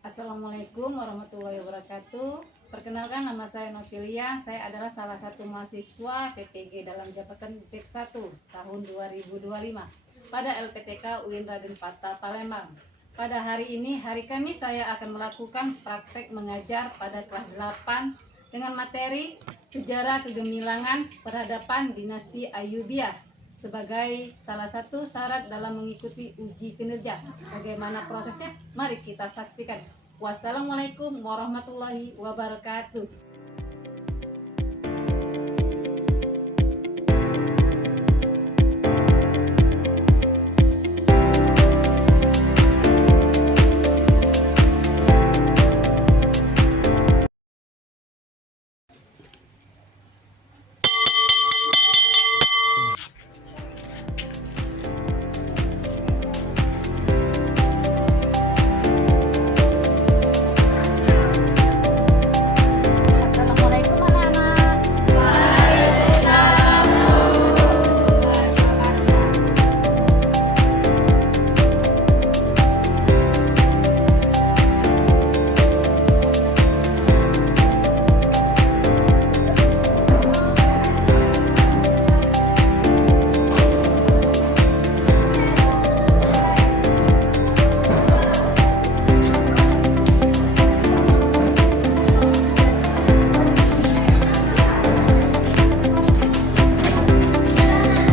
Assalamualaikum warahmatullahi wabarakatuh. Perkenalkan, nama saya Novilia. Saya adalah salah satu mahasiswa PPG dalam jabatan BPK 1 tahun 2025 pada LPTK UIN Raden Patah Palembang. Pada hari ini, hari Kamis, saya akan melakukan praktek mengajar pada kelas 8 dengan materi Sejarah Kegemilangan Peradaban Dinasti Ayyubiyah sebagai salah satu syarat dalam mengikuti uji kinerja. Bagaimana prosesnya? Mari kita saksikan. Wassalamualaikum warahmatullahi wabarakatuh. Assalamualaikum anak-anak.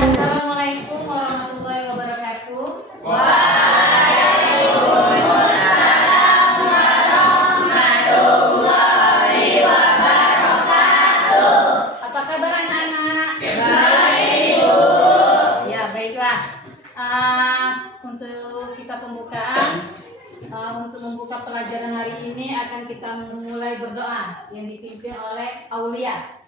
Assalamualaikum warahmatullahi wabarakatuh. Apa kabar anak-anak? Baik, Bu. Ya, baiklah. Untuk kita pembukaan, untuk membuka pelajaran hari ini akan kita mulai berdoa yang dipimpin oleh Aulia.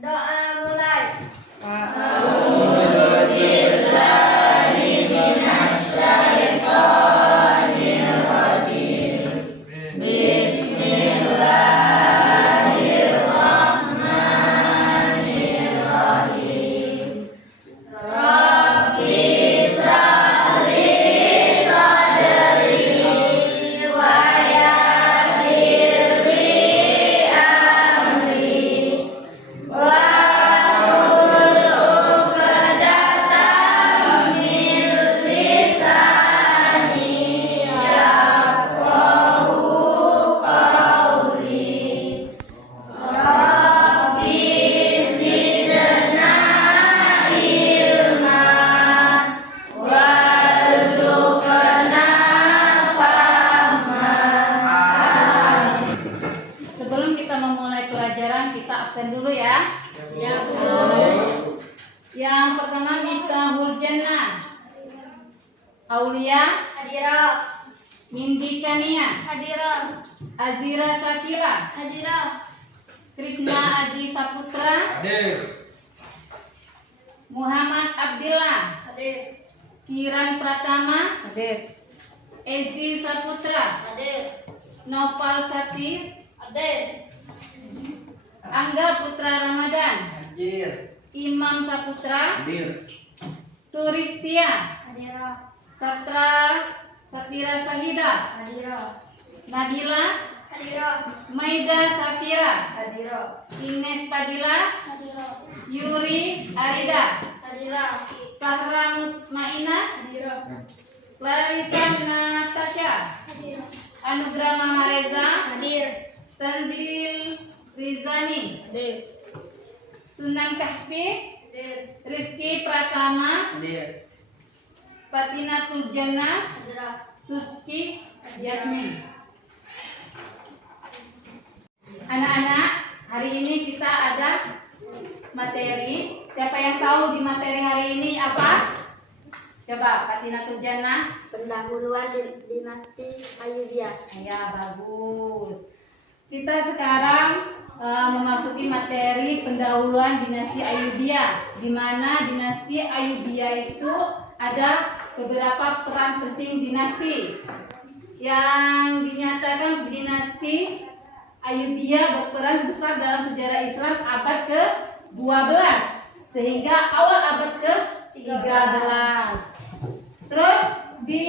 Doa mulai. Sebelum kita memulai pelajaran, kita absen dulu ya. Ya, Bu. Yang pertama Miftahul Jannah, Aulia, Hadirah. Nindi Kania, Hadirah. Azira Syakira, Hadirah. Krishna Aji Saputra, Muhammad Abdillah, Hadir. Kiran Pratama, Hadir. Ezi Saputra, Hadir. Nopal Satir, Hadir. Angga Putra Ramadan, Imam Saputra, Turistia, Hadirah. Satira Sahida, Hadirah. Nabila, Hadirah. Maida Safira, Hadirah. Ines Padilla, Hadirah. Yuri Arida, Hadirah. Sahra Mutmainah, Hadirah. Clarissa Natasha, Hadirah. Anugrah Mahareza, Hadir. Tanzil Rizani, Hadir. Sunan Kahfi, Hadir. Rizky Pratama, Fatina Turjana, Hadirah. Suci Yasmin. Anak-anak, hari ini kita ada materi. Siapa yang tahu di materi hari ini apa? Coba Fatina Turjana. Pendahuluan dinasti Ayyubiyah. Ya, bagus. Kita sekarang memasuki materi pendahuluan dinasti Ayyubiyah, di mana dinasti Ayyubiyah itu ada beberapa peran penting dinasti yang dinyatakan dinasti Ayyubiyah berperan besar dalam sejarah Islam abad ke-12 sehingga awal abad ke-13. Terus di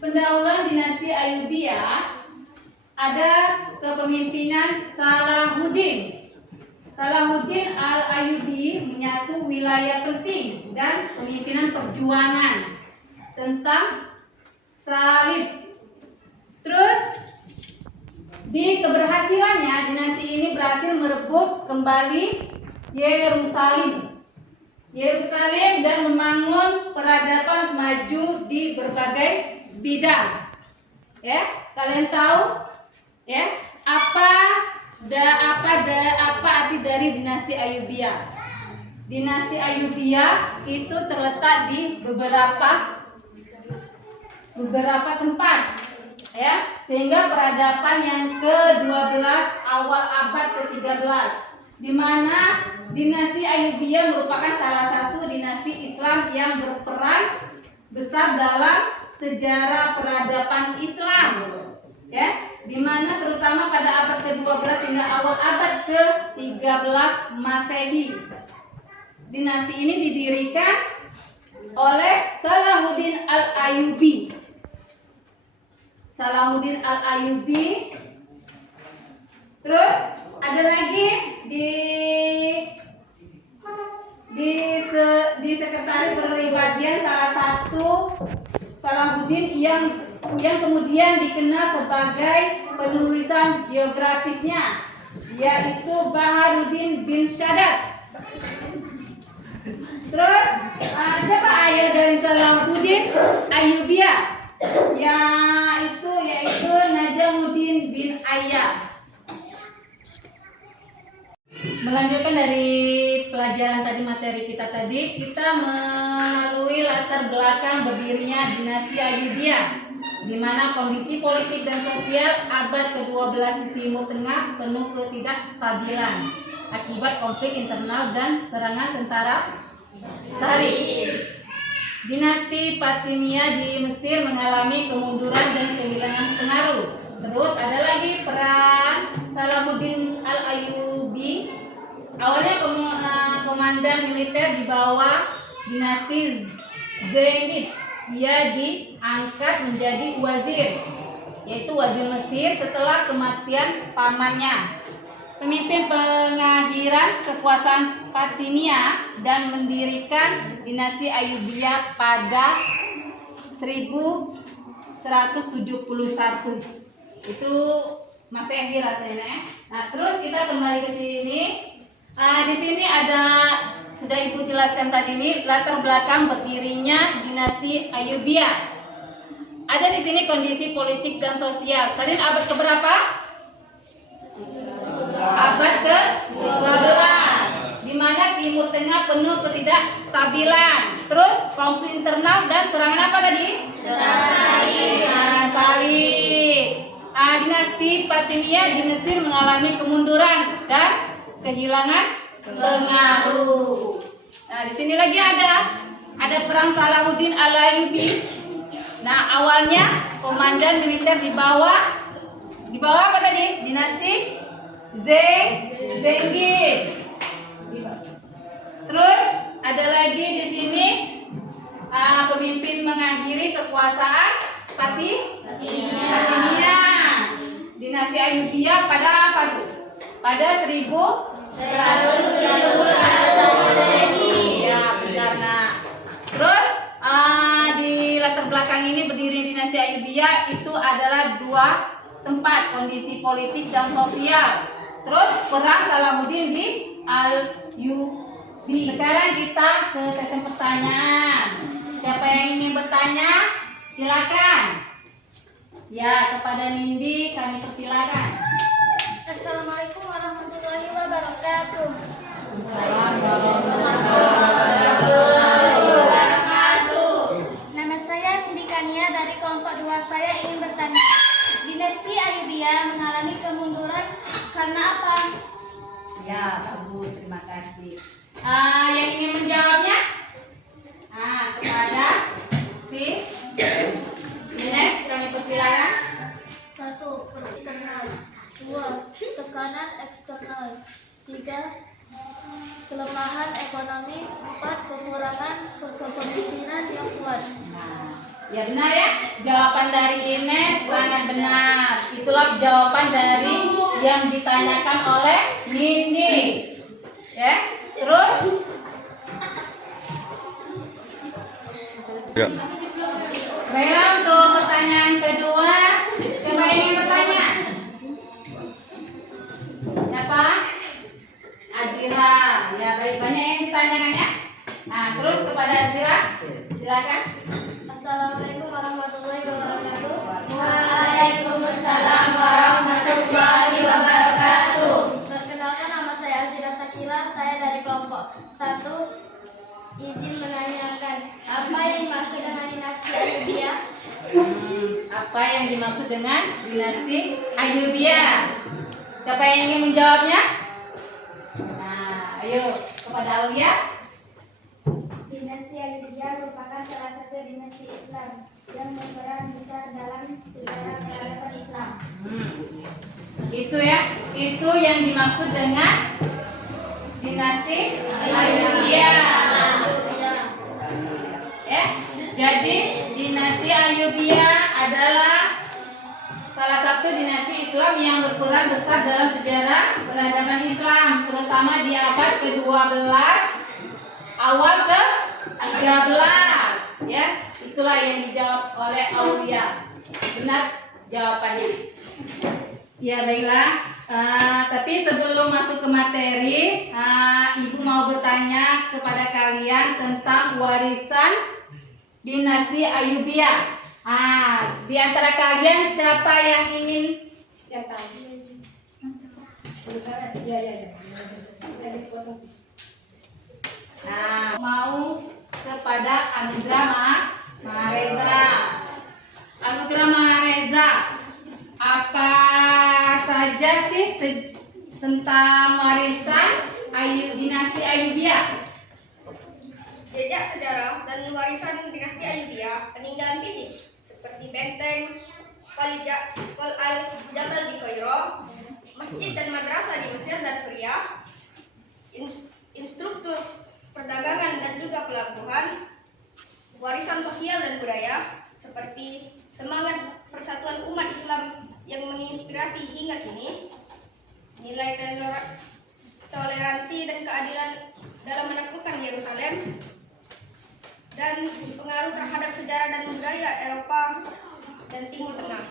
pendahuluan dinasti Ayyubiyah ada kepemimpinan Salahuddin. Salahuddin Al-Ayyubi menyatu wilayah penting dan pemimpinan perjuangan tentang salib. Terus di keberhasilannya dinasti ini berhasil merebut kembali Yerusalem dan membangun peradaban maju di berbagai bidang. Ya, kalian tahu ya apa arti dari dinasti Ayyubiyah? Dinasti Ayyubiyah itu terletak di beberapa tempat, ya, sehingga peradaban yang ke-12 awal abad ke-13, di mana dinasti Ayyubiyah merupakan salah satu dinasti Islam yang berperan besar dalam sejarah peradaban Islam, ya, di mana terutama pada abad ke-12 hingga awal abad ke-13 Masehi. Dinasti ini didirikan oleh Salahuddin Al-Ayyubi. Terus ada lagi di sekretaris peribadian salah satu Salahuddin yang kemudian dikenal sebagai penulisan biografisnya, yaitu Baharuddin bin Shaddad. Terus siapa ayah dari Salahuddin Ayyubiyah? Yaitu Najamuddin bin Ayyab. Melanjutkan dari pelajaran tadi, materi kita tadi, kita melalui latar belakang berdirinya dinasti Ayyubiyah, di mana kondisi politik dan sosial abad ke-12 di Timur Tengah penuh ketidakstabilan akibat konflik internal dan serangan tentara Salib. Dinasti Fatimiyah di Mesir mengalami kemunduran dan kehilangan pengaruh. Terus ada lagi peran Salahuddin Al-Ayyubi. Awalnya komandan militer di bawah dinasti Zengid. Ia diangkat menjadi wazir, yaitu wazir Mesir setelah kematian pamannya. Pemimpin pengakhiran kekuasaan Fatimiyah dan mendirikan dinasti Ayyubiyah pada 1171. Itu Masehi rasanya. Nah, terus kita kembali ke sini. Di sini ada, sudah Ibu jelaskan tadi ini, latar belakang berdirinya dinasti Ayyubiyah. Ada di sini kondisi politik dan sosial. Tadi abad keberapa? Abad ke-12, di mana Timur Tengah penuh ketidakstabilan. Terus konflik internal dan serangan apa tadi? Salib. Dinasti Fatimiyah di Mesir mengalami kemunduran dan kehilangan pengaruh. Nah, di sini lagi ada perang Salahuddin Al-Ayyubi. Nah, awalnya komandan militer di bawah apa tadi? Dinasti Zengid. Terus ada lagi di sini pemimpin mengakhiri kekuasaan Fatimiyah. Dinasti Ayyubiyah pada apa? Pada 1170. Ya, benar. Nah, terus di latar belakang ini berdiri dinasti Ayyubiyah itu adalah dua tempat, kondisi politik dan sosial. Terus perang Salahuddin di Ayyubi. Sekarang kita ke sesi pertanyaan. Siapa yang ingin bertanya? Silakan. Ya, kepada Nindi kami persilakan. Assalamualaikum warahmatullahi wabarakatuh. Nama saya Nindi Kania dari kelompok 2. Saya ingin bertanya, dinasti Ayyubiyah mengalami kemunduran karena apa? Ya, bagus, terima kasih. Yang ingin menjawabnya? Kepada si Ines kami persilakan. 1. Internal. 2. Tekanan eksternal. 3. Kelemahan ekonomi. 4. Kekurangan kepemimpinan yang kuat. Nah, Ya benar ya. Jawaban dari Ines sangat benar. Itulah jawaban dari yang ditanyakan oleh Nindi. Ya. Terus Ya. baiklah untuk pertanyaan kedua. Siapa yang ingin bertanya? Siapa? Azira. Ya baik, banyak yang ditanyakannya. Nah terus kepada Azira, silakan. Assalamualaikum warahmatullahi wabarakatuh. Waalaikumsalam warahmatullahi wabarakatuh. Perkenalkan, nama saya Azira Sakila, saya dari kelompok 1. Izin menanyakan, apa yang dimaksud dengan dinasti Ayyubiyah? Apa yang dimaksud dengan dinasti Ayyubiyah? Siapa yang ingin menjawabnya? Nah, ayo kepada Aulia. Dinasti Ayyubiyah merupakan salah satu dinasti Islam yang berperan besar dalam sejarah peradaban Islam. Itu ya, itu yang dimaksud dengan dinasti Ayyubiyah. Ya, jadi dinasti Ayyubiyah adalah salah satu dinasti Islam yang berperan besar dalam sejarah peradaban Islam, terutama di abad ke-12 awal ke-13. Ya, itulah yang dijawab oleh Aulia. Benar jawabannya. Ya baiklah. Tapi sebelum masuk ke materi, Ibu mau bertanya kepada kalian tentang warisan dinasti Ayyubiyah. Di antara kalian siapa yang ingin? Mau kepada Anugrah Mahareza. Anugrah Mahareza, apa saja sih tentang warisan dinasti Ayyubiyah? Jejak sejarah dan warisan dinasti Ayyubiyah, peninggalan fisik seperti benteng, Qal al-Jabal di Kairo, masjid dan madrasah di Mesir dan Suriah, instruktur perdagangan dan juga pelabuhan, warisan sosial dan budaya seperti semangat persatuan umat Islam yang menginspirasi hingga kini, nilai toleransi dan keadilan dalam menaklukkan Yerusalem, dan pengaruh terhadap sejarah dan budaya Eropa dan Timur Tengah.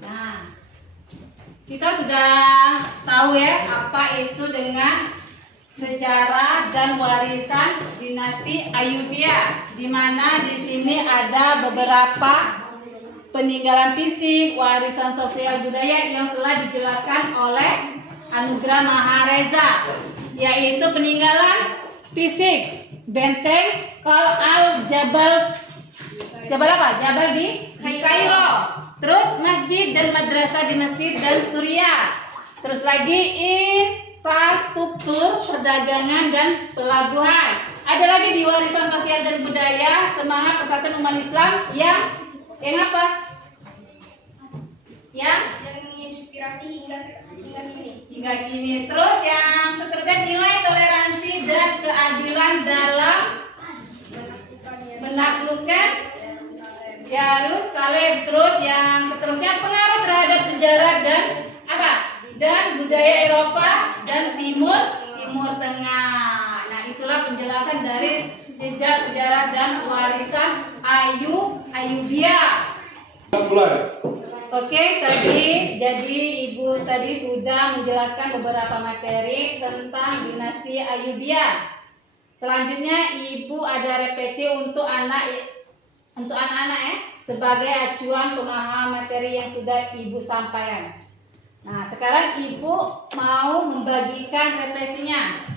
Nah, kita sudah tahu ya apa itu dengan sejarah dan warisan dinasti Ayyubiyah, di mana di sini ada beberapa peninggalan fisik, warisan sosial budaya yang telah dijelaskan oleh Anugrah Mahareza, yaitu peninggalan fisik, benteng Qal al-Jabal, Jabal apa? Jabal di Kairo. Terus masjid dan madrasah di Mesir dan Suriah. Terus lagi infrastruktur perdagangan dan pelabuhan. Ada lagi di warisan sosial dan budaya, semangat persatuan umat Islam yang apa? Yang menginspirasi hingga kini. Hingga kini. Terus yang seterusnya nilai toleransi dan keadilan dalam menaklukkan Yerusalem. Terus yang seterusnya pengaruh terhadap sejarah dan apa? Dan budaya Eropa dan Timur Tengah. Nah, itulah penjelasan dari jejak sejarah dan warisan Ayyubiyah. Oke, jadi Ibu tadi sudah menjelaskan beberapa materi tentang dinasti Ayyubiyah. Selanjutnya Ibu ada repeti untuk anak-anak ya, sebagai acuan pemahaman materi yang sudah Ibu sampaikan. Nah, sekarang Ibu mau membagikan refleksinya.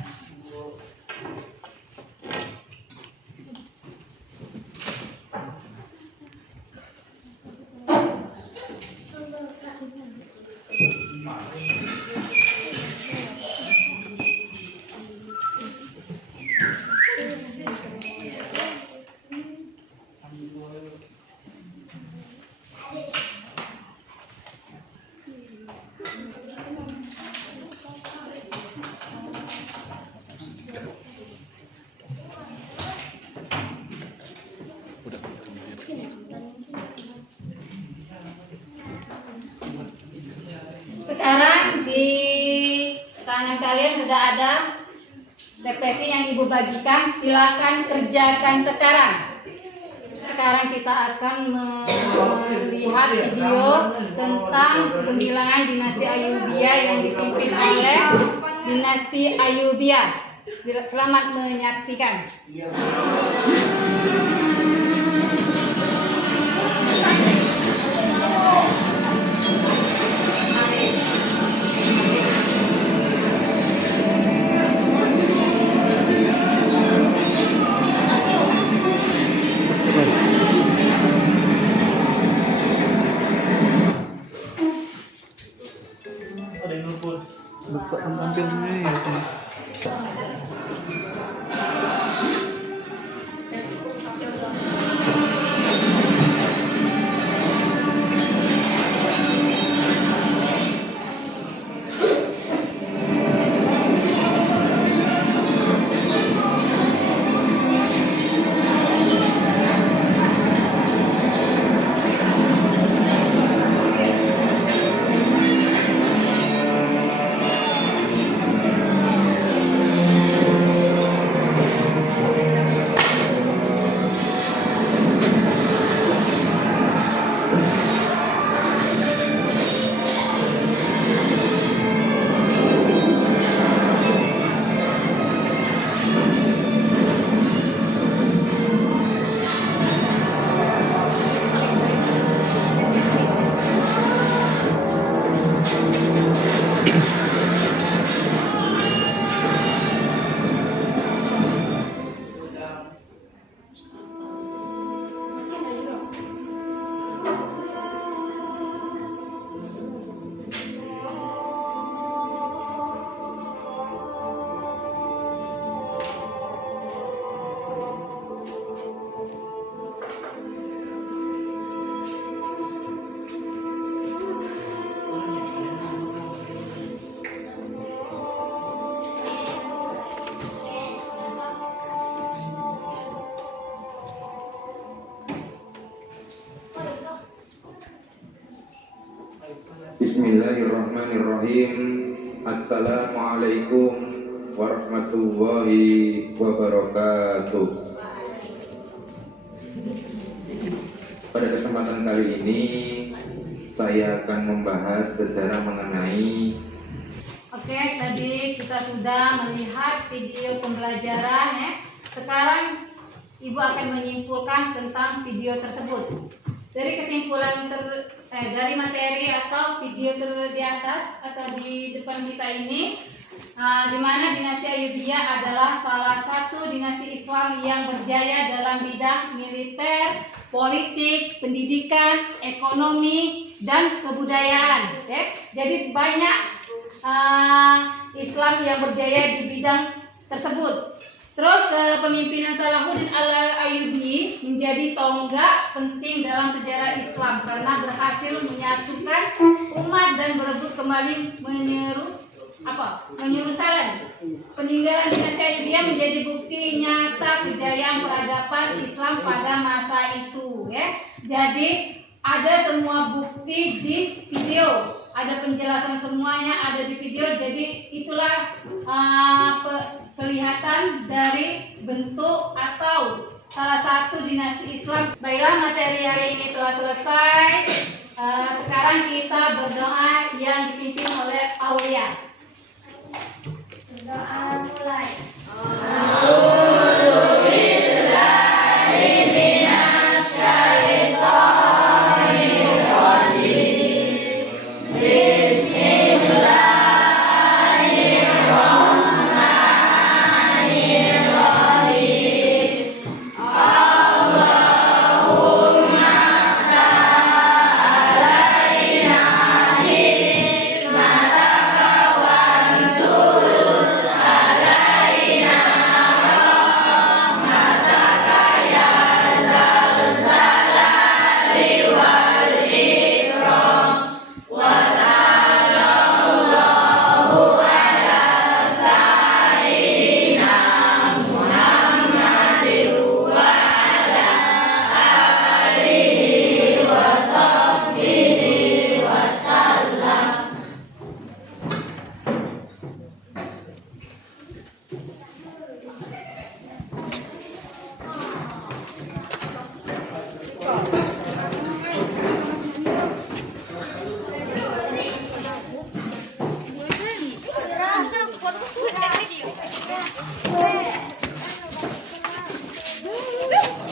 di tangan kalian sudah ada refleksi yang Ibu bagikan, silakan kerjakan sekarang. Sekarang kita akan melihat video tentang penghilangan dinasti Ayyubiyah yang dipimpin oleh dinasti Ayyubiyah. Selamat menyaksikan. Besar tampil nih. Bismillahirrahmanirrahim. Assalamualaikum warahmatullahi wabarakatuh. Pada kesempatan kali ini saya akan membahas sejarah mengenai. Oke, tadi kita sudah melihat video pembelajaran ya. Sekarang Ibu akan menyimpulkan tentang video tersebut. Dari kesimpulan dari materi atau video di atas atau di depan kita ini, di mana dinasti Ayyubiyah adalah salah satu dinasti Islam yang berjaya dalam bidang militer, politik, pendidikan, ekonomi, dan kebudayaan. Jadi banyak Islam yang berjaya di bidang tersebut. Terus kepemimpinan Salahuddin Al-Ayyubi menjadi tonggak penting dalam sejarah Islam karena berhasil menyatukan umat dan berebut kembali Yerusalem. Peninggalan dinasti Ayyubiyah menjadi bukti nyata kejayaan peradaban Islam pada masa itu. Ya. Jadi ada semua bukti di video, ada penjelasan semuanya ada di video. Jadi itulah kelihatan dari bentuk atau salah satu dinasti Islam. Baiklah, materi hari ini telah selesai. Sekarang kita berdoa yang dipimpin oleh Aulia. Doa mulai. Tuh.